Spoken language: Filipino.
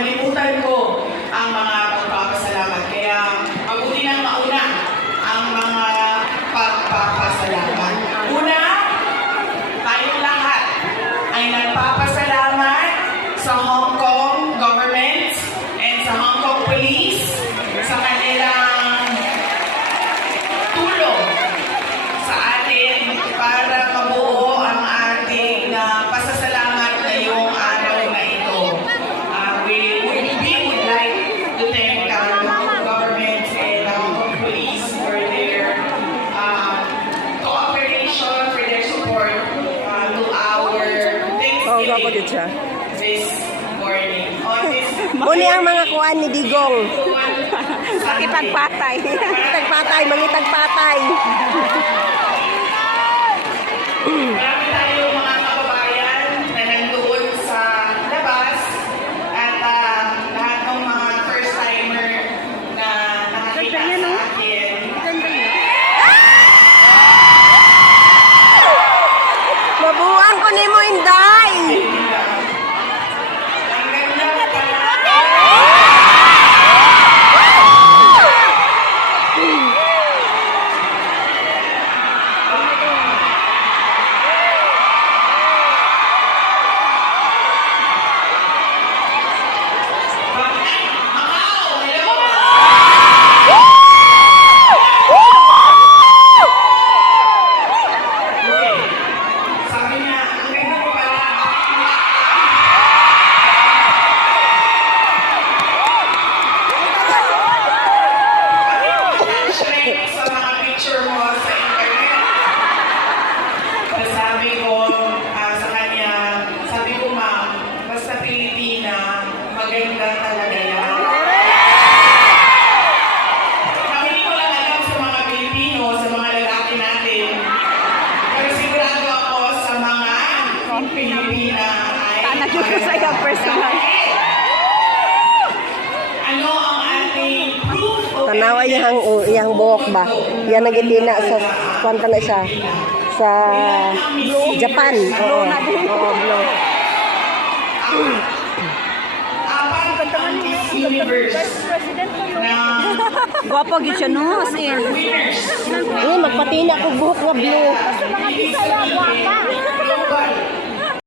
makalimutan ko ang mga pagpapasalamat. Kaya mabuti nang mauna ang mga pagpapasalamat. Una, tayong lahat ay nagpapasalamat sa Hong Kong government and sa Hong Kong police sa kanilang tulong sa atin para mabuo ang ating pasasalamat ngayong araw na ito. We would like to thank the Hong Kong government and the Hong Kong police for their cooperation, for their support to our Thanksgiving this morning. Muni ang mga kuan ni Digong. Makipagpatay. Makipagpatay, mangitagpatay. Marami tayong mga kababayan na nandoon sa labas at lahat ng mga first-timer na nakakita sa akin. Mabuang ko ni mo, Inday. Ang ganda pala. Sabi niya, ang ganda ko pala. Share sa mga picture mo sa internet. Sabi ko sa kanya, sabi ko ma'am, basta Pilipina, maganda talaga yan. Hindi ko lang alam sa mga Pilipino, sa mga lalaki natin. Pero sigurado ako sa mga Pilipina ay Tanak yung kasayang personal. ano ang ating proof of Tanawa yang buhok ba? Yan nagitina sa kwanta na siya sa Japan. Oo. Oo, blue. ang Miss Universe na Gwapo gid siya no, as in. winners. Magpatina ko buhok nga blue. Ibig sabihin,